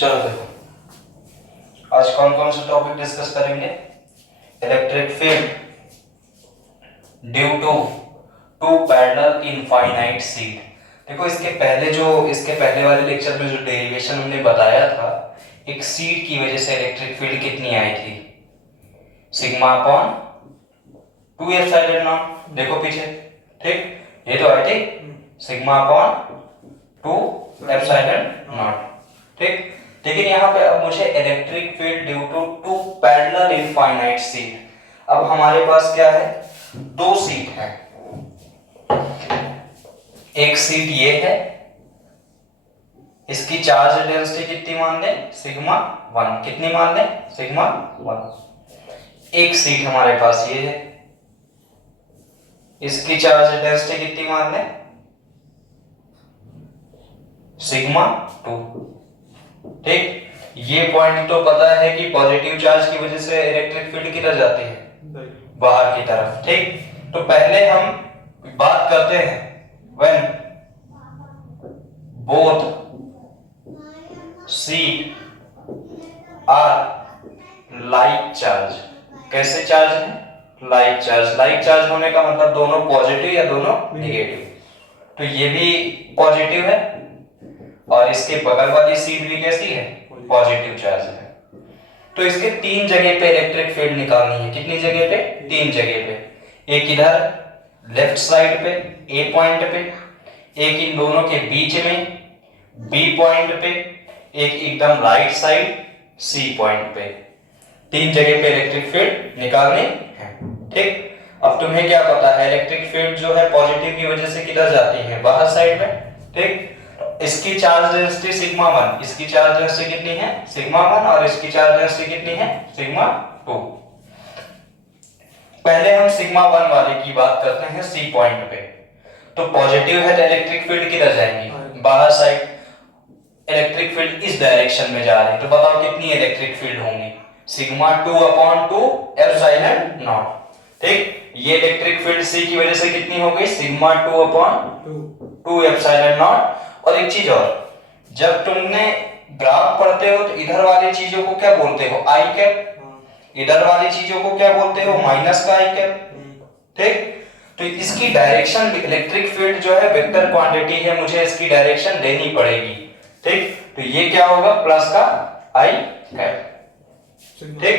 चलो देखो, आज कौन कौन से टॉपिक डिस्कस करेंगे। Electric field due to two parallel infinite sheet. देखो इसके पहले वाले लेक्चर में जो डेरिवेशन हमने बताया था, एक सीट की वजह से इलेक्ट्रिक फील्ड कितनी आई थी, सिग्मा अपॉन 2 एप्सिलॉन नॉट। देखो पीछे, ठीक, ये तो आई थी सिग्मा अपॉन 2 एप्सिलॉन नॉट, ठीक। लेकिन यहाँ पे अब मुझे electric field due to two parallel infinite sheet. अब हमारे पास क्या है, दो सीट है। एक सीट ये है, इसकी चार्ज डेंसिटी कितनी मान लें, सिग्मा 1। कितनी मान लें, सिग्मा 1। एक सीट हमारे पास ये है, इसकी चार्ज डेंसिटी कितनी मान लें, सिग्मा 2, ठीक। ये पॉइंट तो पता है कि पॉजिटिव चार्ज की वजह से इलेक्ट्रिक फील्ड किधर जाती है, बाहर की तरफ, ठीक। तो पहले हम बात करते हैं when both sheet are like charge. कैसे चार्ज है, लाइक चार्ज। लाइक चार्ज होने का मतलब दोनों पॉजिटिव या दोनों नेगेटिव। तो ये भी पॉजिटिव है और इसके बगल वाली सीट भी कैसी है, पॉजिटिव चार्ज है। तो इसके तीन जगह पे इलेक्ट्रिक फील्ड निकालनी है। कितनी जगह पे, तीन जगह पे। एक इधर लेफ्ट साइड पे ए पॉइंट पे, एक इन दोनों के बीच में बी पॉइंट पे, एक एकदम राइट साइड सी पॉइंट पे। तीन जगह पे इलेक्ट्रिक फील्ड निकालने हैं, ठीक। अब तुम्हें क्या पता है, इलेक्ट्रिक फील्ड जो है पॉजिटिव की वजह से किधर जाती है, बाहर साइड में, ठीक। इसकी चार्ज डेंसिटी सिग्मा 1, इसकी चार्ज डेंसिटी कितनी है, सिग्मा 1, और इसकी चार्ज डेंसिटी कितनी है, सिग्मा 2। पहले हम सिग्मा 1 वाले की बात करते हैं सी पॉइंट पे। तो पॉजिटिव है तो इलेक्ट्रिक फील्ड किधर जाएंगी, बाहर साइड। इलेक्ट्रिक फील्ड इस डायरेक्शन में जा रही है, तो बताओ कितनी इलेक्ट्रिक फील्ड होंगी, सिग्मा 2/2 एप्सिलॉन नॉट, ठीक। ये इलेक्ट्रिक फील्ड सी की वजह से कितनी हो गई, सिग्मा 2/2 एप्सिलॉन नॉट। और एक चीज और, जब तुमने ग्राफ पढ़ते हो तो इधर वाली चीजों को क्या बोलते हो, आई कैप। इधर वाली चीजों को क्या बोलते हो, माइनस का आई कैप, ठीक। तो इसकी डायरेक्शन, इलेक्ट्रिक फील्ड जो है वेक्टर क्वांटिटी है, मुझे इसकी डायरेक्शन लेनी पड़ेगी, ठीक। तो ये क्या होगा, प्लस का आई कैप, ठीक।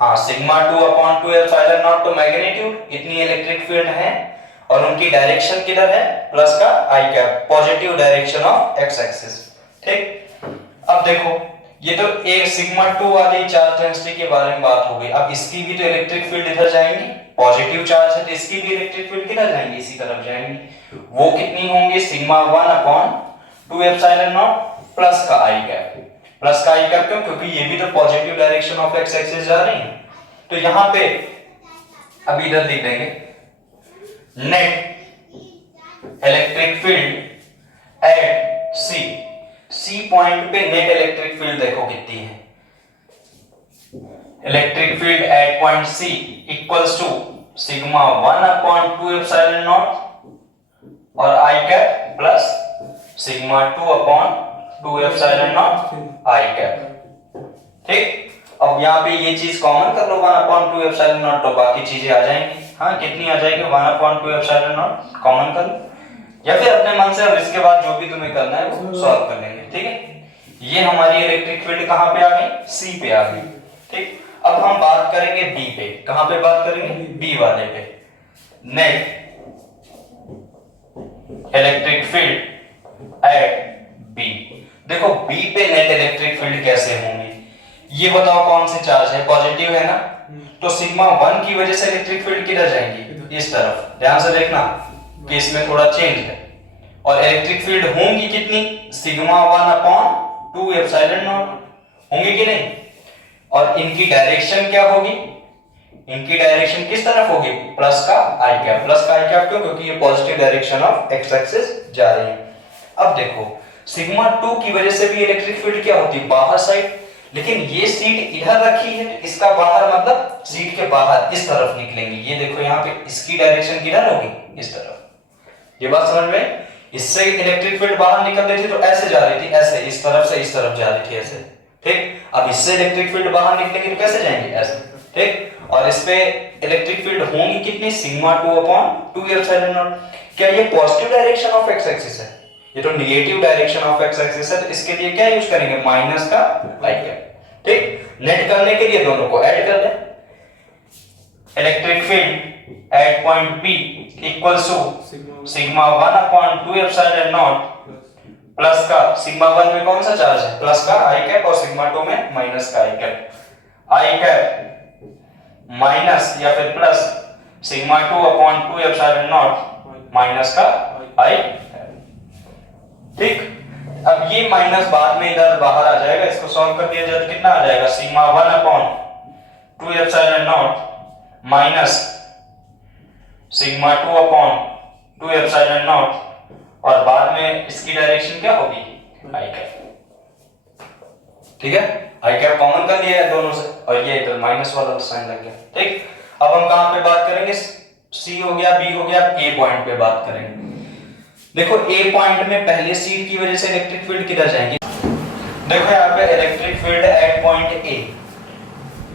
हाँ, सिग्मा 2/2 एप्सिलॉन नॉट तो मैग्नीट्यूड, इतनी इलेक्ट्रिक फील्ड है, और उनकी डायरेक्शन किधर है, प्लस का I cap, positive direction of X axis, ठीक। अब देखो, ये तो एक सिग्मा 2 वाली चार्ज डेंसिटी के बारे में बात हो गई। अब इसकी भी तो इलेक्ट्रिक फील्ड इधर जाएंगी, पॉजिटिव चार्ज है तो इसकी भी इलेक्ट्रिक फील्ड किधर जाएंगी, इसी तरफ जाएंगी। वो कितनी होंगी, सिग्मा 1/2 एप्सिलॉन नॉट प्लस का आई कैप। प्लस का आई कैप क्यों, क्योंकि ये भी तो positive direction of X axis जा रही है। तो यहां पे अभी इधर लिख देंगे, net electric field at C point पे नेट इलेक्ट्रिक फील्ड देखो कितनी है। Electric field at point C equals to sigma 1/2 epsilon naught और I cap plus sigma 2/2 epsilon naught I cap, ठीक। अब यहाँ पे ये चीज कॉमन कर लो, 1/2 एप्सिलॉन नॉट, तो बाकी चीजें आ जाएंगी। हाँ, कितनी आ जाएगी, 1/2 एप्सिलॉन नॉट कॉमन कर लो, या फिर अपने मन से अब इसके बाद जो भी तुम्हें करना है वो सॉल्व कर लेंगे, ठीक है। ये हमारी इलेक्ट्रिक फील्ड कहाँ पे आ गई, सी पे आ गई, ठीक। अब हम बात करेंगे बी पे। कहाँ पे बात करेंगे, बी वाले पे। Net electric field at B. देखो बी पे नेट इलेक्ट्रिक फील्ड कैसे होंगी, ये बताओ, कौन से चार्ज है, पॉजिटिव है ना, तो सिग्मा 1 की वजह से इलेक्ट्रिक फील्ड किधर जाएंगी, इस तरफ। ध्यान से देखना कि इसमें थोड़ा चेंज है। और इलेक्ट्रिक फील्ड होंगी कितनी, सिग्मा 1/2 एप्सिलॉन नॉट होंगी कि नहीं। और इनकी डायरेक्शन क्या होगी, इनकी डायरेक्शन किस तरफ होगी, प्लस का आई कैप। प्लस का आई कैप क्यों, क्योंकि ये positive direction of X axis जा रही है। अब देखो, सिग्मा 2 की वजह से भी इलेक्ट्रिक फील्ड क्या होती है, बाहर साइड। लेकिन ये सीट इधर रखी है, इसका बाहर मतलब सीट के बाहर इस तरफ निकलेंगी। ये देखो यहाँ पे इसकी डायरेक्शन किधर होगी, इस तरफ। ये बात समझ में, इससे इलेक्ट्रिक फील्ड बाहर निकल रही थी तो ऐसे जा रही थी, ऐसे इस तरफ से इस तरफ जा रही थी, ऐसे। ठीक, अब इससे इलेक्ट्रिक फील्ड बाहर निकलेंगे तो कैसे जाएंगे, ऐसे, ठीक। और इस पे इलेक्ट्रिक फील्ड होंगी कितनी, सिग्मा 2 अपॉन 2 एप्सिलॉन नॉट। क्या ये positive direction of X axis है, ये तो negative direction of X axis है, तो इसके लिए क्या यूज करेंगे, माइनस का आई कैप, ठीक। नेट करने के लिए दोनों को ऐड कर दें, electric field at point B equals to sigma 1 upon 2 epsilon naught plus का सिग्मा 1 में कौन सा चार्ज है, प्लस का आई कैप, और सिग्मा 2 में माइनस का I cap, I cap minus या फिर plus sigma 2 upon 2 epsilon naught minus का आई, ठीक। अब ये माइनस बाद में इधर बाहर आ जाएगा, इसको सॉल्व कर दिया जाए तो कितना आ जाएगा, sigma 1 upon 2 epsilon naught minus sigma 2 upon 2 epsilon naught, और बाद में इसकी डायरेक्शन क्या होगी, आई कैप, ठीक है। आई कैप कॉमन कर लिया है दोनों से, और ये इधर माइनस वाला साइन लग गया, ठीक। अब हम कहां पे बात करेंगे, सी हो गया, बी हो गया, ए पॉइंट पे बात करेंगे। देखो ए पॉइंट में पहले सीड की वजह से इलेक्ट्रिक फील्ड किधर जाएंगे, देखो यहाँ पे electric field at point A,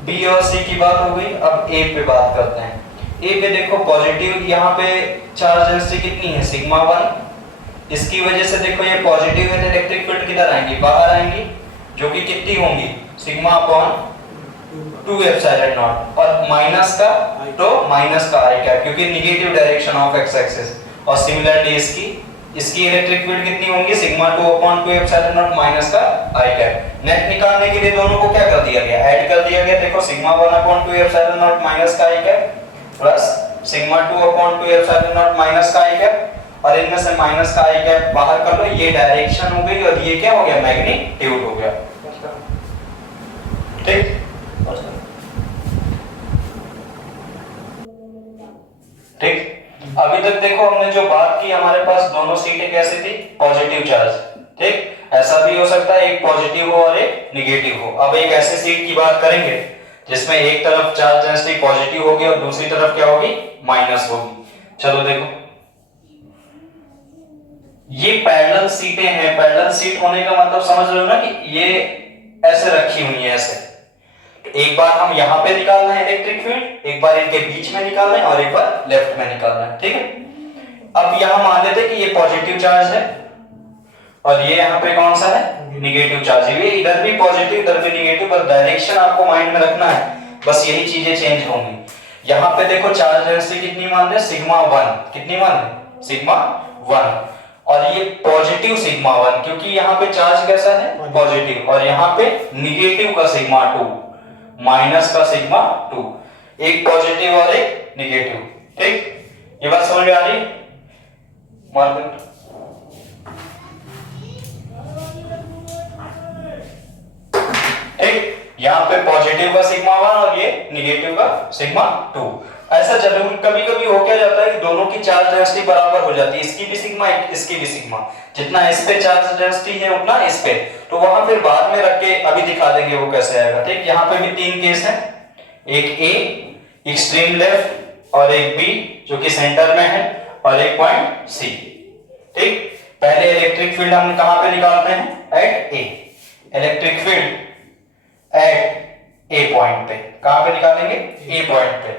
B और सी की बात हो गई, अब ए पे बात करते हैं। ए पे देखो पॉजिटिव, यहाँ पे चार्ज डेंसिटी कितनी है, सिग्मा 1, इसकी वजह से देखो ये पॉजिटिव है, इलेक्ट्रिक फील्ड किधर आएंगी, बाहर आएंगी, जो कि कितनी होंगी, सिग्मा अपॉन 2 एप्सिलॉन नॉट, और माइनस का तो माइनस का आई कैप, क्योंकि negative direction of X axis, और सिमिलरली इसकी इलेक्ट्रिक फील्ड कितनी होंगी, sigma 2 upon 2 epsilon naught minus का आई कैप। नेट निकालने के लिए दोनों को क्या कर दिया गया, ऐड कर दिया गया, देखो sigma 1 upon 2 epsilon naught minus का I cap plus sigma 2 upon 2 epsilon naught minus का आई कैप, और इनमें से माइनस का आई कैप बाहर कर लो, ये डायरेक्शन हो गई, और ये क्या हो गया, मैग्नीट्यूड हो गया, ठीक। ठीक, अभी तक देखो हमने जो बात की, हमारे पास दोनों सीटें कैसी थी, पॉजिटिव चार्ज, ठीक। ऐसा भी हो सकता है एक पॉजिटिव हो और एक नेगेटिव हो। अब एक ऐसे सीट की बात करेंगे जिसमें एक तरफ चार्ज डेंसिटी पॉजिटिव होगी और दूसरी तरफ क्या होगी, माइनस होगी। चलो देखो, ये पैरेलल सीटें हैं, पैरेलल सीट होने का मतलब समझ रहे हो ना, कि ये ऐसे रखी हुई है, ऐसे। एक बार हम यहाँ पे निकालना है इलेक्ट्रिक फील्ड, एक बार इनके बीच में निकालना है, और एक बार लेफ्ट में निकालना है, ठीक है। अब यहाँ मान लेते हैं कि ये पॉजिटिव चार्ज है, और ये यहाँ पे कौन सा है, नेगेटिव चार्ज है। ये इधर भी पॉजिटिव, इधर भी नेगेटिव, पर डायरेक्शन आपको माइंड में रखना है, बस यही चीजें चेंज होंगी। यहाँ पे देखो चार्ज डेंसिटी कितनी मान ले, सिग्मा 1, कितनी मान ले, सिग्मा 1, और ये पॉजिटिव सिग्मा 1, क्योंकि यहाँ पे चार्ज कैसा है, पॉजिटिव, और यहाँ पे नेगेटिव का सिग्मा 2, माइनस का सिग्मा 2, एक पॉजिटिव और एक नेगेटिव, ठीक। ये बात समझ में आ रही, मार दो, ठीक। यहाँ पे पॉजिटिव का सिग्मा 1 और ये नेगेटिव का सिग्मा 2। ऐसा जरूर कभी कभी हो क्या जाता है कि दोनों की चार्ज डेंसिटी बराबर हो जाती है, इसकी भी सिग्मा इसकी भी सिग्मा, जितना इस पे चार्ज डेंसिटी है उतना इस पे, तो वहां फिर बाद में रख के अभी दिखा देंगे वो कैसे आएगा, ठीक। यहाँ पे भी 3 केस है, एक ए एक्सट्रीम लेफ्ट, और एक बी जो कि सेंटर में है, और एक पॉइंट सी, ठीक। पहले इलेक्ट्रिक फील्ड हम कहां पे निकालते हैं, at A, electric field at A point पे, कहां पे निकालेंगे, ए पॉइंट पे।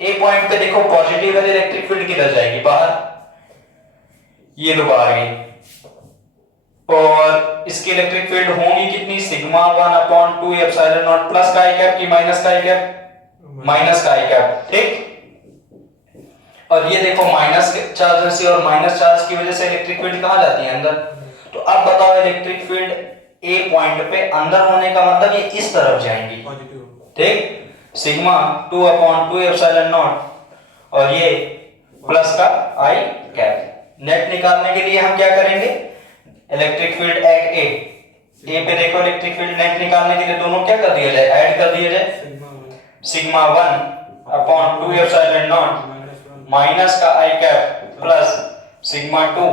ए पॉइंट पे देखो पॉजिटिव वाली इलेक्ट्रिक फील्ड किधर जाएगी, बाहर, ये लो बाहर गई, और इसकी इलेक्ट्रिक फील्ड होगी कितनी, sigma 1 upon 2 epsilon naught plus का आई कैप की माइनस का आई कैप, माइनस का आई कैप, ठीक। और ये देखो माइनस चार्ज से और माइनस चार्ज की वजह से इलेक्ट्रिक फील्ड कहां जाती है, अंदर। तो अब बताओ इलेक्ट्रिक फील्ड ए पॉइंट पे अंदर होने का मतलब ये इस तरफ जाएंगी, ठीक। सिग्मा 2 अपॉन 2 एप्सिलॉन नॉट, और ये प्लस का आई कैप। नेट निकालने के लिए हम क्या करेंगे, इलेक्ट्रिक फील्ड एट ए पे देखो इलेक्ट्रिक फील्ड नेट निकालने के लिए दोनों क्या कर दिया जाए, ऐड कर दिया जाए, sigma 1 upon 2 epsilon naught minus का I cap plus sigma 2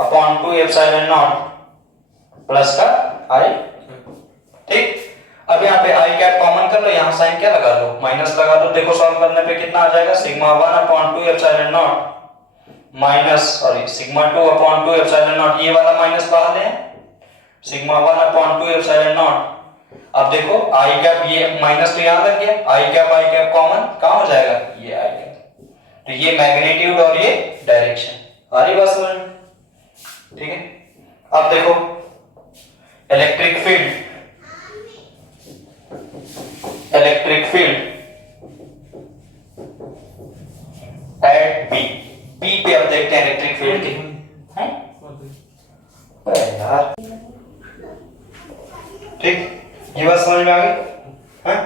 upon 2 epsilon naught plus का आई, ठीक। अब यहाँ पे आई कैप कॉमन कर लो, यहाँ साइन क्या लगा दो, माइनस लगा दो। देखो सॉल्व करने पे कितना आ जाएगा, sigma 1 upon 2 epsilon naught minus, sorry sigma 2 upon 2 epsilon not, ये वाला माइनस बाहर ले, सिग्मा 1 अपॉन 2 एप्सिलॉन नॉट अब देखो आई कैप, ये माइनस तो यहां लग गया, आई कैप कॉमन कहां हो जाएगा, ये आई कैप। तो ये मैग्नीट्यूड और ये डायरेक्शन। आ रही बात समझ में? ठीक है। अब देखो इलेक्ट्रिक फील्ड एट बी पे अब देखते हैं इलेक्ट्रिक फील्ड की हैं यार। ठीक, ये बात समझ में आ गई हैं।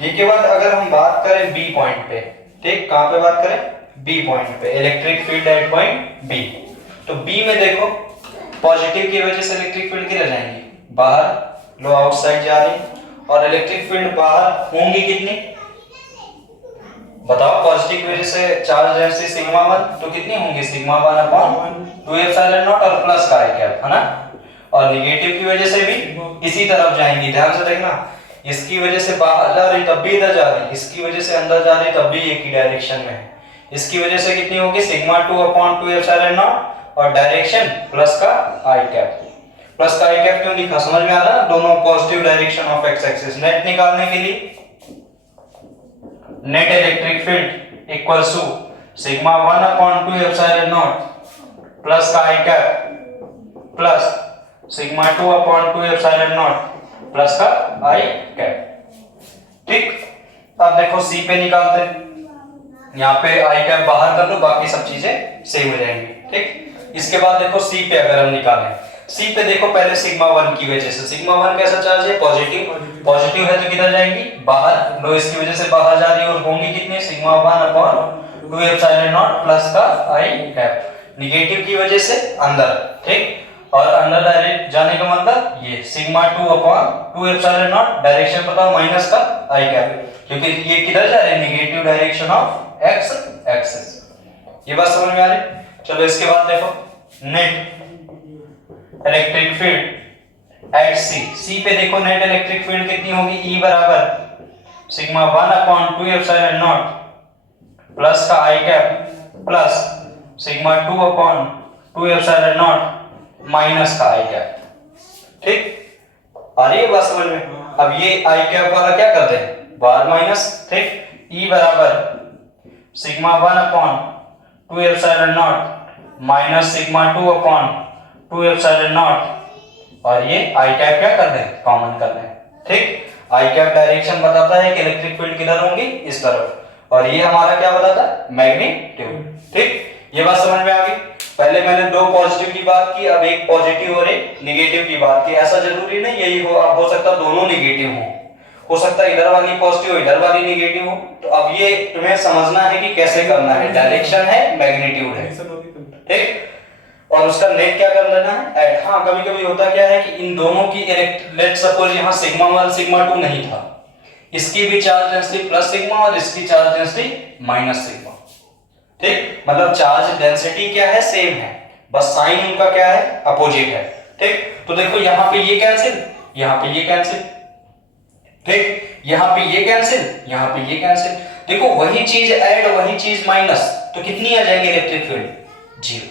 ये के बाद अगर हम बात करें बी पॉइंट पे, ठीक, कहां पे बात करें, बी पॉइंट पे, electric field at point B. तो बी में देखो पॉजिटिव की वजह से इलेक्ट्रिक फील्ड किधर जाएंगी, बाहर, लो आउटसाइड जा रही, और इलेक्ट्रिक फील्ड बाहर होंगी कितनी बताओ, पॉजिटिव की वजह से चार्ज डेंसिटी सिग्मा 1, तो कितनी होंगी, सिग्मा 1 अपॉन 2 एप्सिलॉन नॉट और प्लस का आई कैप, है ना। और नेगेटिव की वजह से भी इसी तरफ जाएंगी, ध्यान से देखना, इसकी वजह से बाहर जा रही तब भी इधर जा रही, इसकी वजह से अंदर जा रही तब भी एक ही डायरेक्शन में है। इसकी वजह से कितनी होगी, सिग्मा 2 अपॉन 2 एप्सिलॉन नॉट और डायरेक्शन प्लस का आई कैप। प्लस का आई कैप क्यों लिखा, समझ में आ रहा है, दोनों positive direction of X axis. Net निकालने के लिए net electric field equals to sigma 1 upon 2 epsilon naught plus का I cap plus sigma 2 upon 2 epsilon naught plus का आई कैप। ठीक, अब देखो सी पे निकालते हैं, यहाँ पे आई कैप बाहर कर लो, बाकी सब चीजें सेम हो जाएंगी। ठीक, इसके बाद देखो सी पे अगर हम निकालें, सी पे देखो पहले सिग्मा 1 की वजह से, सिग्मा 1 कैसा चार्ज है, पॉजिटिव है तो किधर जाएंगी, बाहर, लो इसकी वजह से बाहर जा रही है और होंगी कितने, sigma 1 upon 2 epsilon naught plus का आई कैप। नेगेटिव की वजह से अंदर, ठीक, और अंदर डायरेक्ट जाने का मतलब ये sigma 2 upon 2 epsilon not, direction बताओ माइनस का आई कैप, क्योंकि ये किधर जा रहे हैं, negative direction of X axis. ये बात समझ में आ रही। चलो इसके बाद देखो net electric field at C, C पे देखो नेट इलेक्ट्रिक फील्ड कितनी होगी, ई बराबर sigma 1 upon 2 epsilon naught plus का I cap plus sigma 2 upon 2 epsilon naught minus का आई कैप। ठीक, आ रही है बात समझ में। अब ये आई कैप वाला क्या कर दे, बाहर माइनस, ठीक, ई बराबर sigma 1 upon 2 epsilon naught minus sigma 2 upon 2 epsilon naught, और ये आई कैप क्या कर दें, कॉमन कर दें। ठीक, आई कैप डायरेक्शन बताता है कि इलेक्ट्रिक फील्ड किधर होंगी, इस तरफ, और ये हमारा क्या बताता है, मैग्नीट्यूड। ठीक, ये बात समझ में आ गई। पहले मैंने दो पॉजिटिव की बात की, अब एक पॉजिटिव और एक नेगेटिव की बात की। ऐसा जरूरी नहीं यही हो सकता दोनों नेगेटिव हो सकता है इधर वाली पॉजिटिव इधर वाली नेगेटिव हो। तो अब ये तुम्हें समझना है कि कैसे करना है, डायरेक्शन है, मैग्नीट्यूड है, ठीक, और उसका नेट क्या कर लेना है, ऐड। हाँ, कभी कभी होता क्या है कि इन दोनों की लेट सपोज यहाँ सिग्मा 1 सिग्मा 2 नहीं था, इसकी भी चार्ज डेंसिटी प्लस सिग्मा और इसकी चार्ज डेंसिटी माइनस सिग्मा। ठीक, मतलब चार्ज डेंसिटी क्या है, सेम है, बस साइन उनका क्या है, अपोजिट है। ठीक, तो देखो यहाँ पे ये कैंसिल, यहाँ पे ये कैंसिल, ठीक, यहाँ पे ये कैंसिल, यहाँ पे ये कैंसिल। देखो वही चीज ऐड वही चीज माइनस, तो कितनी आ जाएगी इलेक्ट्रिक फील्ड, 0।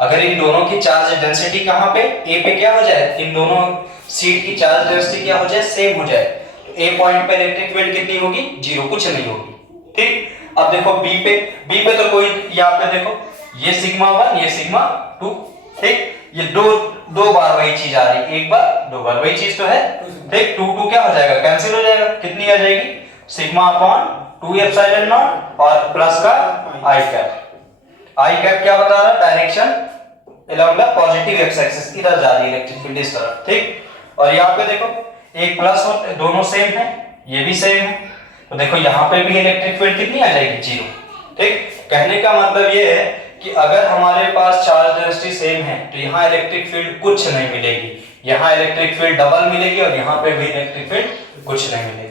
अगर इन दोनों की चार्ज डेंसिटी कहां पे, ए पे क्या हो जाए, इन दोनों सीट की चार्ज डेंसिटी क्या हो जाए, सेम हो जाए, तो ए पॉइंट पे इलेक्ट्रिक फील्ड कितनी होगी, 0, कुछ नहीं होगी। ठीक, अब देखो बी पे तो कोई, यहाँ पे देखो ये सिग्मा 1 ये सिग्मा 2, ठीक, ये दो बार वही चीज आ रही, एक बार दो बार वही चीज तो है। ठीक, 2 क्या हो जाएगा, कैंसिल हो जाएगा, कितनी आ जाएगी, सिग्मा अपॉन 2 एप्सिलॉन नॉट और प्लस का आई कैप। आई कैप क्या बता रहा है, डायरेक्शन मतलब पॉजिटिव एक्स एक्सिस, इधर जा रही है इलेक्ट्रिक फील्ड इस तरफ। ठीक, और यहाँ पे देखो एक प्लस हो, दोनों सेम है, ये भी सेम है, तो देखो यहाँ पे भी इलेक्ट्रिक फील्ड कितनी आ जाएगी, 0। ठीक, कहने का मतलब ये है कि अगर हमारे पास चार्ज डेंसिटी सेम है तो यहाँ इलेक्ट्रिक फील्ड कुछ नहीं मिलेगी, यहाँ इलेक्ट्रिक फील्ड डबल मिलेगी और यहाँ पे भी इलेक्ट्रिक फील्ड कुछ नहीं मिलेगी।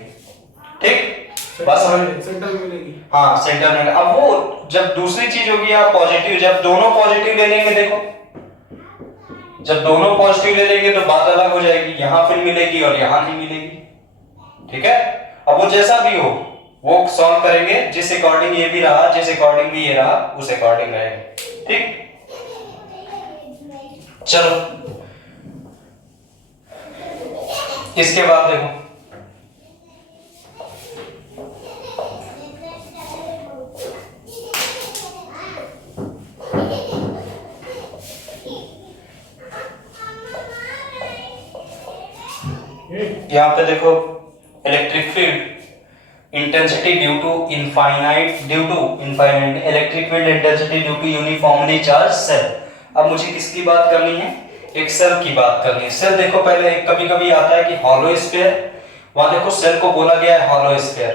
ठीक, बस सेंटर में मिलेगी, हाँ सेंटर में। अब वो जब दूसरी चीज होगी आप पॉजिटिव, जब दोनों पॉजिटिव ले लेंगे, देखो जब दोनों पॉजिटिव ले लेंगे तो बात अलग हो जाएगी, यहाँ फिर मिलेगी और यहाँ नहीं मिलेगी। ठीक है, अब वो जैसा भी हो वो सॉल्व करेंगे, जिस अकॉर्डिंग ये भी रहा, जिस अकॉर्डिंग भी ये रहा, उस अकॉर्डिंग रहेगा। ठीक, चलो इसके बाद देखो यहां पे देखो electric field intensity due to infinite electric field intensity due to uniformly charge shell. अब मुझे किसकी बात करनी है, एक सेल की बात करनी है। सेल देखो पहले कभी कभी आता है कि हॉलो स्फीयर, वहां देखो सेल को बोला गया है हॉलो स्फीयर,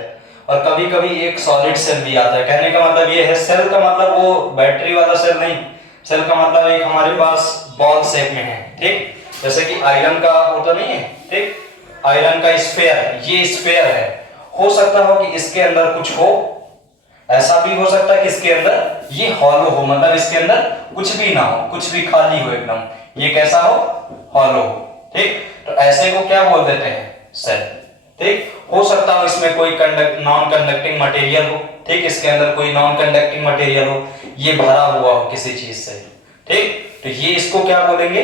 और कभी कभी एक सॉलिड सेल भी आता है। कहने का मतलब ये है, सेल का मतलब वो बैटरी वाला सेल नहीं, सेल का मतलब एक हमारे पास बॉल शेप में है, ठीक, जैसे कि आयरन का होता नहीं है, ठीक, आयरन का स्फीयर, ये स्फीयर है। हो सकता हो कि इसके अंदर कुछ हो, ऐसा भी हो सकता है कि इसके अंदर ये हॉलो हो, मतलब इसके अंदर कुछ भी ना हो, कुछ भी खाली हो एकदम, ये कैसा हो, हॉलो, ठीक। तो ऐसे को क्या बोल देते हैं, सेल, ठीक। हो सकता हो इसमें कोई नॉन कंडक्टिंग मटेरियल हो, ठीक, इसके अंदर कोई नॉन कंडक्टिंग मटेरियल हो, ये भरा हुआ हो किसी चीज से, ठीक। तो ये इसको क्या बोलेंगे,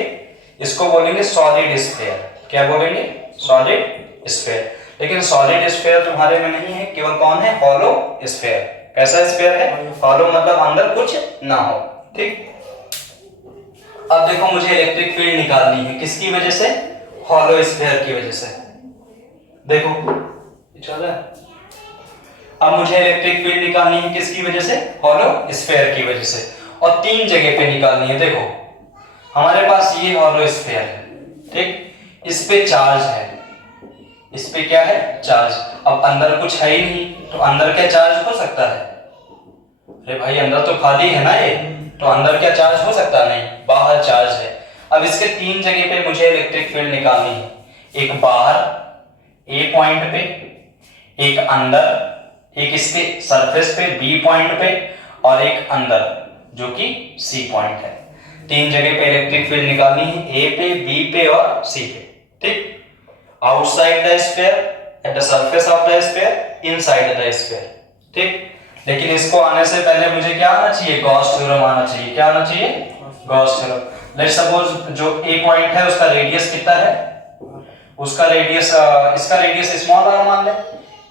इसको बोलेंगे सॉलिड स्फीयर। क्या बोलेंगे, सॉलिड स्फीयर। लेकिन सॉलिड स्फीयर तुम्हारे में नहीं है, केवल कौन है, हॉलो स्फीयर। कैसा स्फीयर है, हॉलो मतलब अंदर कुछ ना हो, ठीक। अब देखो मुझे इलेक्ट्रिक फील्ड निकालनी है, किसकी वजह से, हॉलो स्फीयर की वजह से। देखो चल रहा है। अब मुझे इलेक्ट्रिक फील्ड निकालनी है किसकी वजह से, हॉलो स्फीयर की वजह से, और तीन जगह पे निकालनी है। देखो हमारे पास ये हॉलो स्फीयर है, ठीक, इस पे चार्ज है, इस पे क्या है, चार्ज। अब अंदर कुछ है ही नहीं, तो अंदर क्या चार्ज हो सकता है, अरे भाई अंदर तो खाली है ना ये, तो अंदर क्या चार्ज हो सकता नहीं, बाहर चार्ज है। अब इसके तीन जगह पे मुझे इलेक्ट्रिक फील्ड निकालनी है, एक बाहर ए पॉइंट पे, एक अंदर, एक इसके सरफेस पे बी पॉइंट पे, और एक अंदर जो कि सी पॉइंट है। तीन जगह पे इलेक्ट्रिक फील्ड निकालनी है, ए पे, बी पे और सी पे, ठीक। Outside the sphere, at the surface of the sphere, inside the sphere, ठीक। लेकिन इसको आने से पहले मुझे क्या आना चाहिए, गॉस थ्योरम आना चाहिए। क्या आना चाहिए, गॉस थ्योरम। लेट्स सपोज जो ए पॉइंट है उसका रेडियस कितना है, उसका रेडियस, इसका रेडियस स्मॉल आर मान ले,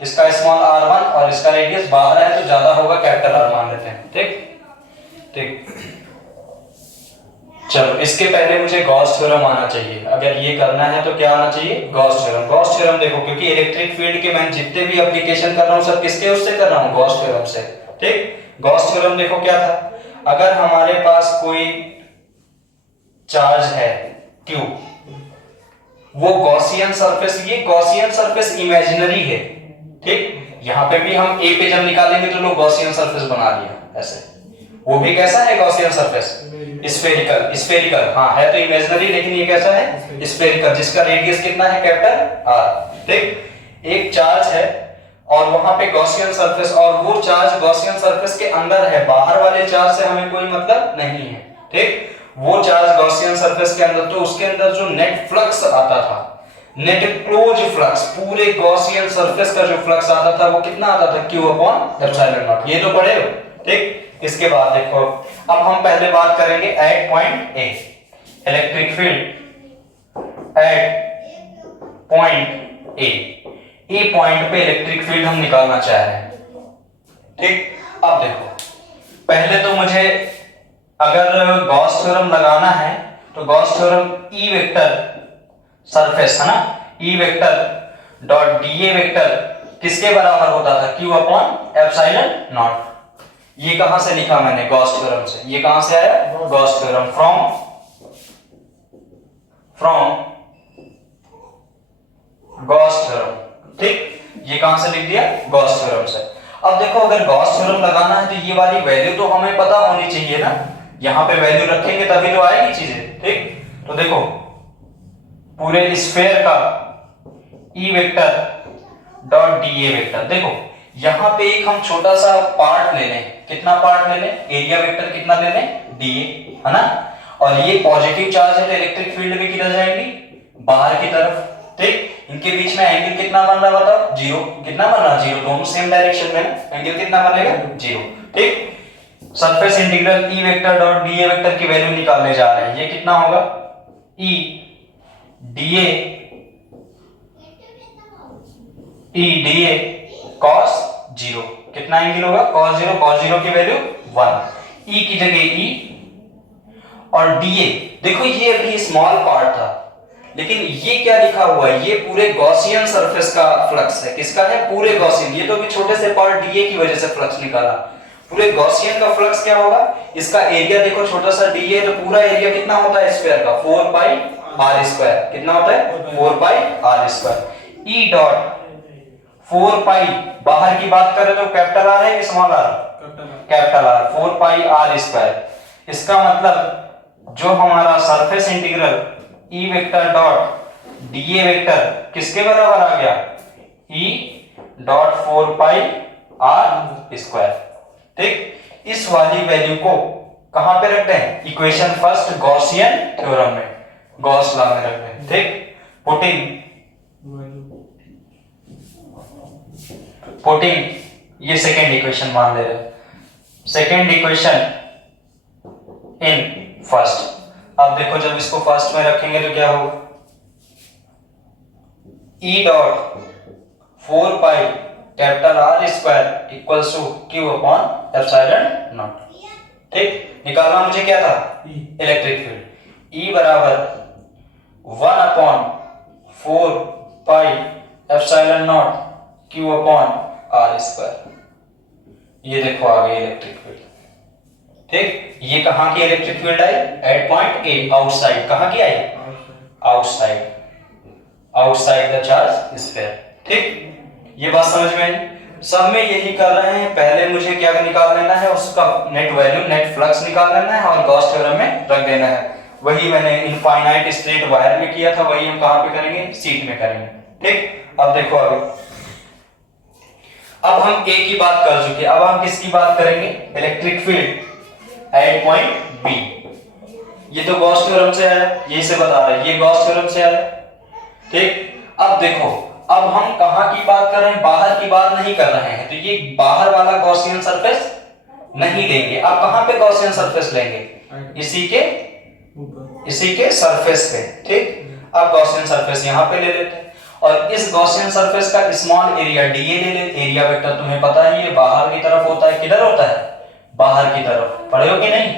इसका स्मॉल r1, और इसका रेडियस बाहर है तो ज्यादा होगा, कैपिटल R मान लेते हैं, ठीक, ठीक। चलो इसके पहले मुझे गॉस थ्योरम आना चाहिए। अगर ये करना है तो क्या आना चाहिए, गॉस थ्योरम। गॉस थ्योरम देखो, क्योंकि इलेक्ट्रिक फील्ड के मैं जितने भी एप्लीकेशन कर रहा हूं सब किसके उससे कर रहा हूं, गॉस थ्योरम से, ठीक। गॉस थ्योरम देखो क्या था, अगर हमारे पास कोई चार्ज है Q, वो गॉसियन सरफेस, ये गॉसियन सरफेस इमेजिनरी है, ठीक। यहां पे भी हम ए पे जब निकालेंगे तो लोग गॉसियन सरफेस बना लिया ऐसे, वो भी कैसा है गॉसियन सरफेस, स्फेरिकल, स्फेरिकल, हाँ है तो इमेजिनरी, लेकिन ये कैसा है, स्फेरिकल, जिसका रेडियस कितना है, कैपिटल R, ठीक। एक चार्ज है और वहां पे गॉसियन सरफेस, और वो चार्ज गॉसियन सरफेस के अंदर है, बाहर वाले चार्ज से हमें कोई मतलब नहीं है, ठीक। वो चार्ज गॉसियन सरफेस के अंदर, तो उसके अंदर जो नेट फ्लक्स आता था, नेट क्लोज फ्लक्स, पूरे गॉसियन सरफेस का जो फ्लक्स आता था वो कितना आता था, Q अपॉन एप्सिलॉन नॉट। ये तो पढ़े हो, ठीक। इसके बाद देखो, अब हम पहले बात करेंगे at point A, electric field at point A point पे इलेक्ट्रिक फील्ड हम निकालना चाह रहे हैं, ठीक। अब देखो पहले तो मुझे अगर गॉस थ्योरम लगाना है तो Gauss theorem E vector surface है ना, E vector dot dA vector किसके बराबर होता था, Q अपॉन एप्सिलॉन नॉट। ये कहां से लिखा मैंने, गॉस थ्योरम से। ये कहां से आया, Gauss theorem, from Gauss theorem, ठीक। ये कहां से लिख दिया, गॉस थ्योरम से। अब देखो अगर गॉस थ्योरम लगाना है तो ये वाली वैल्यू तो हमें पता होनी चाहिए ना, यहां पे वैल्यू रखेंगे तभी तो आएगी चीजें, ठीक। तो देखो पूरे स्फीयर का E vector dot dA vector, देखो यहां पे एक हम छोटा सा पार्ट ले लें, कितना पार्ट ले लें, एरिया वेक्टर कितना ले लें, dA, है ना। और ये पॉजिटिव चार्ज है तो इलेक्ट्रिक फील्ड भी किधर जाएगी, बाहर की तरफ, ठीक। इनके बीच में एंगल कितना बन रहा बताओ, जीरो। कितना बन रहा, जीरो, दोनों सेम डायरेक्शन में ना, एंगल कितना बनेगा, जीरो, ठीक। Surface integral E vector dot dA vector की वैल्यू निकालने जा रहे हैं, ये कितना होगा, E dA E D A cos 0, कितना एंगल होगा कॉस 0, कॉस 0 की वैल्यू 1, ई की जगह ई और डी ए, देखो ये अभी स्मॉल पार्ट था लेकिन ये क्या लिखा हुआ है, ये पूरे गॉसियन सरफेस का फ्लक्स है, किसका है पूरे गॉसियन, ये तो भी छोटे से पार्ट डी ए की वजह से फ्लक्स निकाला, पूरे गॉसियन का फ्लक्स क्या होगा, इसका एरिया देखो छोटा सा डी ए, तो पूरा एरिया कितना होता है स्क्वायर का 4 पाई आर स्क्वायर, कितना होता है 4 pi R square, E dot 4 pi बाहर की बात करें तो कैपिटल आर है small r, capital R 4 pi R square, इसका मतलब जो हमारा surface integral E vector dot d A vector किसके बराबर आ गया, E dot 4 pi R square, ठीक। इस वाली वैल्यू को कहां पे रखते हैं, इक्वेशन फर्स्ट गॉसियन थ्योरम में, गॉस लॉ में रखते हैं, ठीक। पुटिंग ये सेकेंड इक्वेशन मान ले रहे, सेकेंड इक्वेशन इन फर्स्ट, अब देखो जब इसको फर्स्ट में रखेंगे तो क्या होगा, E dot 4 pi capital R square equals to Q upon epsilon naught, ठीक। निकालना मुझे क्या था इलेक्ट्रिक फील्ड, ई बराबर 1 upon 4 pi epsilon naught Q upon R square, ये देखो आ गई इलेक्ट्रिक फील्ड, ठीक। ये कहां की इलेक्ट्रिक फील्ड आई, एट पॉइंट ए आउटसाइड, कहां की आई outside, outside the charge sphere, ठीक। ये बात समझ में आई, सब में यही कर रहे हैं, पहले मुझे क्या निकाल लेना है उसका नेट वैल्यू, नेट फ्लक्स निकाल लेना है और गॉस थ्योरम में रख देना है, वही मैंने इनफाइनाइट स्ट्रेट वायर में किया था, वही हम कहां पे करेंगे शीट में करेंगे, ठीक। अब देखो आगे, अब हम ए की बात कर चुके, अब हम किसकी बात करेंगे, electric field at point B, ये तो गॉस थ्योरम से आया, ये से बता रहे हैं ये गॉस थ्योरम से आया, ठीक। अब देखो अब हम कहां की बात कर रहे हैं, बाहर की बात नहीं कर रहे हैं, तो ये बाहर वाला गॉसियन सरफेस नहीं लेंगे, अब कहां पे गॉसियन सरफेस लेंगे, इसी के सरफेस पे, ठीक। अब गॉसियन सरफेस यहां पे ले लेते हैं और इस गॉसियन सरफेस का स्मॉल एरिया डीए ले लेते, एरिया वेक्टर तुम्हें पता है ये बाहर की तरफ होता है, किधर होता है बाहर की तरफ, पढ़े हो कि नहीं,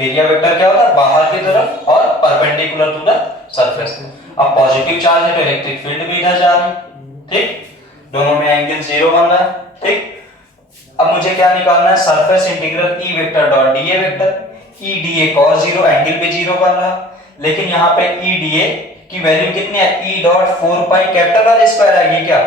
एरिया वेक्टर क्या होता है बाहर की तरफ और परपेंडिकुलर टू द सरफेस, अब पॉजिटिव चार्ज है तो इलेक्ट्रिक फील्ड भी इधर जा रही है, ठीक, दोनों में एंगल 0 बन रहा है, ठीक। अब मुझे क्या निकालना है, surface integral E vector dot d A vector, E D A cos 0 angle भी 0 बन रहा, लेकिन यहाँ पे ई डी ए की वैल्यू कितनी है, ई dot 4 pi capital R square आएगी क्या,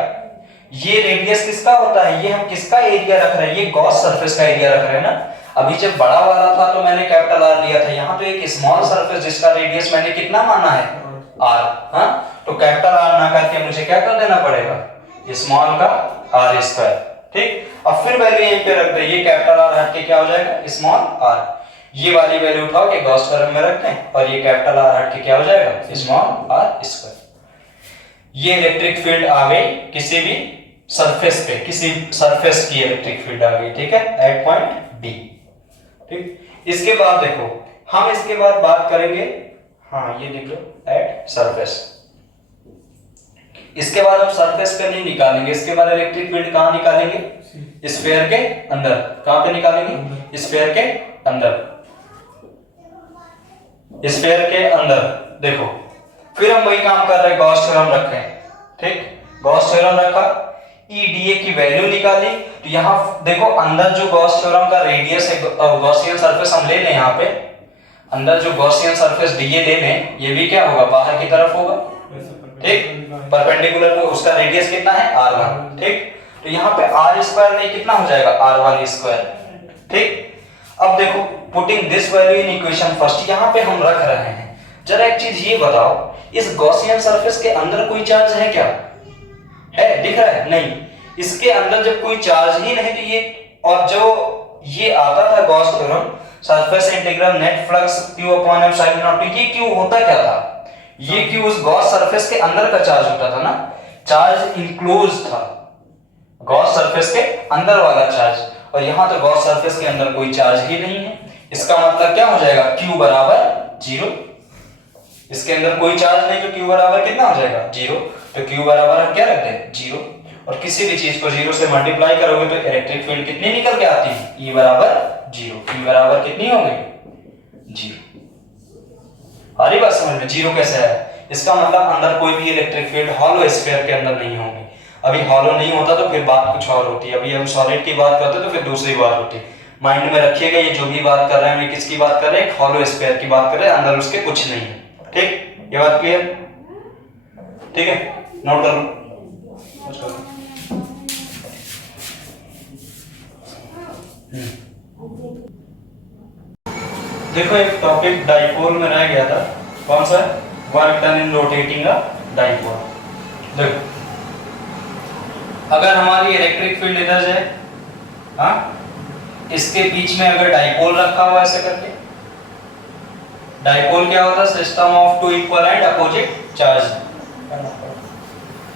ये रेडियस किसका होता है, ये हम किसका एरिया रख रहे हैं, ये गॉस सरफेस का एरिया रख रहे हैं ना, अभी जब बड़ा वाला था तो मैंने कैपिटल आर लिया था, यहाँ तो एक स्मॉल सरफेस जिसका रेडियस मैंने कितना माना है आर, हाँ तो कैपिटल आर ना करके मुझे क्या कर देना पड़ेगा स्मॉल का आर स्क्वायर, ठीक। अब फिर वैल्यू यहीं पे रख दे, ये कैपिटल आर हट के क्या हो जाएगा स्मॉल आर, ये वाली वैल्यू उठाओ के गॉस थ्योरम में रखते हैं और ये कैपिटल आर हट के क्या हो जाएगा स्मॉल आर स्क्वायर, ये इलेक्ट्रिक फील्ड आ गई किसी भी सरफेस पे, किसी सरफेस की इलेक्ट्रिक फील्ड आ गई, ठीक है एट पॉइंट डी, ठीक। इसके बाद देखो हम इसके बाद बात करेंगे, हाँ ये देख लो एट सरफेस, इसके बाद हम सरफेस पे नहीं निकालेंगे, इसके बाद इलेक्ट्रिक फील्ड कहां निकालेंगे स्फीयर के अंदर, कहां पे निकालेंगे स्फीयर के अंदर, स्फीयर के अंदर, देखो फिर हम वही काम कर रहे हैं, गॉस थ्योरम रखे, ठीक, गॉस थ्योरम रखा, ई डी ए की वैल्यू निकाली, तो यहाँ देखो अंदर जो गॉस थ्योरम का रेडियस है, गॉसियन सरफेस हम ले लें, यहाँ पे अंदर जो गॉसियन सरफेस डी ए ले लें, ये भी क्या होगा बाहर की तरफ होगा, ठीक, परपेंडिकुलर को उसका रेडियस कितना है r1, ठीक, तो यहाँ पे r स्क्वायर नहीं कितना हो जाएगा r1 स्क्वायर, ठीक। अब देखो putting this value in equation first, यहाँ पे हम रख रहे हैं, जरा एक चीज ये बताओ इस गॉसियन सरफेस के अंदर कोई चार्ज है क्या, है दिख रहा है नहीं, इसके अंदर जब कोई चार्ज ही नहीं तो ये, और जो ये आता था Gauss theorem surface integral net flux q upon epsilon not, ये q होता क्या था, ये q उस गॉस सरफेस के अंदर का चार्ज होता था ना, चार्ज इंक्लोज था गॉस सरफेस के अंदर वाला चार्ज, और यहां तो गॉस सरफेस के अंदर कोई चार्ज ही नहीं है, इसका मतलब क्या हो जाएगा q बराबर 0, इसके अंदर कोई चार्ज नहीं तो q बराबर कितना हो जाएगा 0, तो q बराबर हम क्या रखते हैं 0, और किसी भी चीज को जीरो से मल्टीप्लाई करोगे तो इलेक्ट्रिक फील्ड कितनी निकल के आती है, E बराबर जीरो। E बराबर कितनी हो गई, जीरो। आ रही बात समझ में, जीरो कैसे है, इसका मतलब अंदर कोई भी इलेक्ट्रिक फील्ड हॉलो स्फीयर के अंदर नहीं होंगे। अभी हॉलो नहीं होता तो फिर बात कुछ और होती है, अभी हम सॉलिड की बात करते तो फिर दूसरी बात होती है। माइंड में रखिएगा, ये जो भी बात कर रहे हैं, मैं किसकी बात कर रहे हैं, हॉलो स्फीयर की बात कर रहे हैं, अंदर उसके कुछ नहीं है। ठीक, ये बात क्लियर, ठीक है, नोट कर लो। देखो एक टॉपिक डाइपोल में रह गया था, कौन सा, work done in rotating a dipole. देखो अगर हमारी इलेक्ट्रिक फील्ड इधर जाए, हाँ, इसके बीच में अगर डाइपोल रखा हुआ ऐसे करके, डाइपोल क्या होता है, system of two equal and opposite charge.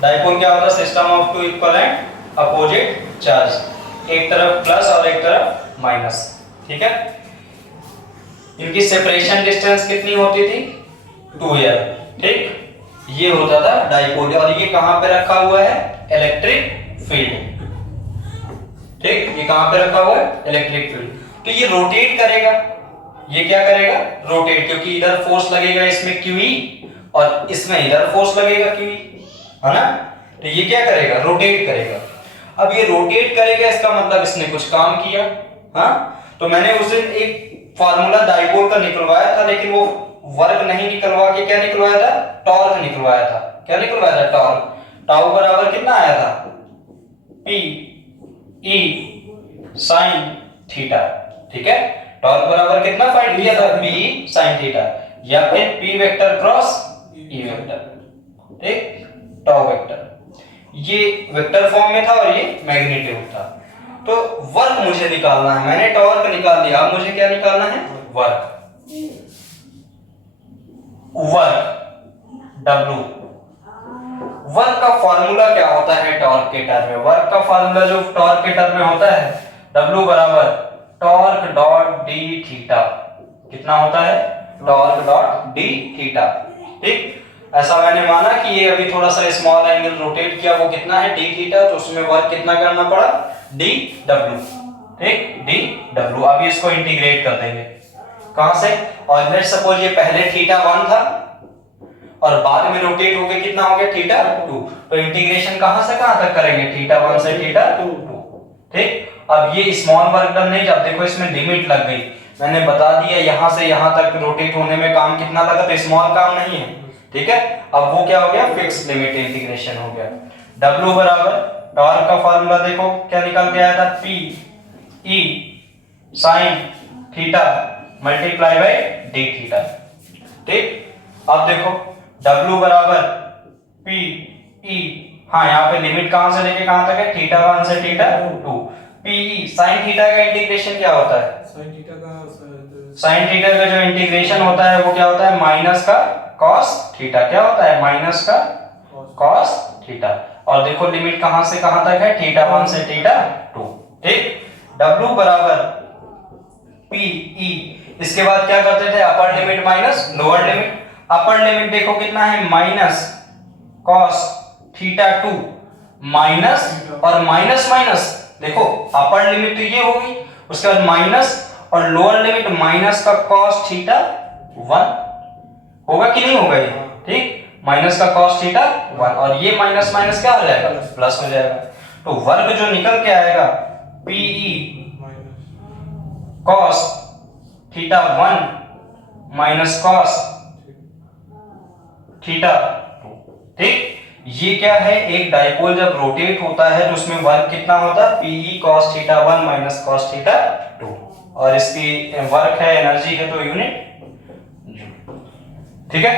Dipole क्या होता है, system of two equal and opposite charge, एक तरफ प्लस और एक तरफ माइनस, ठीक है। इनकी सेपरेशन डिस्टेंस कितनी होती थी, 2l, ठीक, ये होता था डाइपोल। और ये कहां पे रखा हुआ है, इलेक्ट्रिक फील्ड, ठीक, ये कहां पे रखा हुआ है, इलेक्ट्रिक फील्ड। तो ये रोटेट करेगा, ये क्या करेगा, रोटेट, क्योंकि इधर फोर्स लगेगा इसमें QE और इसमें इधर फोर्स लगेगा QE, है ना। तो ये क्या करेगा, रोटेट करेगा। अब ये रोटेट करेगा, इसका मतलब इसने कुछ काम किया, हाँ। तो मैंने उस दिन एक फार्मूला डाइपोल का निकलवाया था, लेकिन वो वर्क नहीं निकलवा के क्या निकलवाया था, टॉर्क निकलवाया था। क्या निकलवाया था, टॉर्क। टाउ बराबर कितना आया था, P E sin थीटा, ठीक है। टॉर्क बराबर कितना फाइंड किया था, P sin थीटा, या फिर P vector cross E vector, ठीक, टाउ वेक्टर। ये वेक्टर फॉर्म में था और ये मैग्नीट्यूड था। तो वर्क मुझे निकालना है, मैंने टॉर्क निकाल लिया, अब मुझे क्या निकालना है, वर्क। वर्क W, वर्क का फॉर्मूला क्या होता है टॉर्क के टर्म में, वर्क का फॉर्मूला जो टॉर्क के टर्म में होता है, W बराबर टॉर्क डॉट डी थीटा। कितना होता है, टॉर्क डॉट डी थीटा, ठीक। ऐसा मैंने माना कि ये अभी थोड़ा सा स्मॉल एंगल रोटेट किया, वो कितना है, डी थीटा, तो उसमें वर्क कितना करना पड़ा, डी डब्ल्यू, ठीक, डी डब्ल्यू। अब इसको इंटीग्रेट कर देंगे, कहां से, और लेट्स सपोज ये पहले थीटा 1 था और बाद में रोटेट होके कितना हो गया, थीटा 2। तो इंटीग्रेशन कहां से कहां तक करेंगे, थीटा 1 से थीटा 2, ठीक। अब ये स्मॉल वर्क डन नहीं, जब देखो इसमें लिमिट लग गई, मैंने बता दिया यहां से यहां तक रोटेट होने में काम कितना लगा, तो स्मॉल काम नहीं है, ठीक है। अब वो क्या हो गया, फिक्स लिमिट इंटीग्रेशन हो गया। W बराबर टॉर्क का फार्मूला देखो क्या निकल के आया था, P E sin theta multiply by d theta, ठीक। अब देखो W बराबर P E, हाँ यहाँ पे लिमिट कहां से लेके कहां तक है, थीटा 1 से theta 2। P E sin theta का इंटीग्रेशन क्या होता है, sin थीटा का जो इंटीग्रेशन होता है वो क्या होता है, माइनस का cos थीटा, क्या होता है, माइनस का cos थीटा। और देखो लिमिट कहां से कहां तक है, थीटा 1 से थीटा 2, ठीक। W बराबर P E, इसके बाद क्या करते थे, upper limit minus lower limit. Upper limit देखो कितना है, माइनस cos थीटा 2 माइनस और माइनस माइनस, देखो अपर लिमिट तो ये होगी, उसके बाद माइनस और लोअर लिमिट माइनस का cos थीटा 1 होगा कि नहीं होगा ये, ठीक, माइनस का cos थीटा 1, और ये माइनस माइनस क्या हो जाएगा, प्लस हो जाएगा। तो वर्ग जो निकल के आएगा PE cos theta 1 minus cos theta 2, ठीक। ये क्या है, एक डाइपोल जब रोटेट होता है तो उसमें वर्क कितना होता है, PE cos theta 1 minus cos theta 2, और इसकी वर्क है, एनर्जी है तो यूनिट, ठीक है,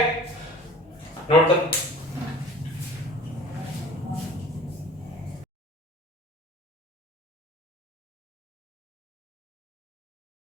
नोट कर।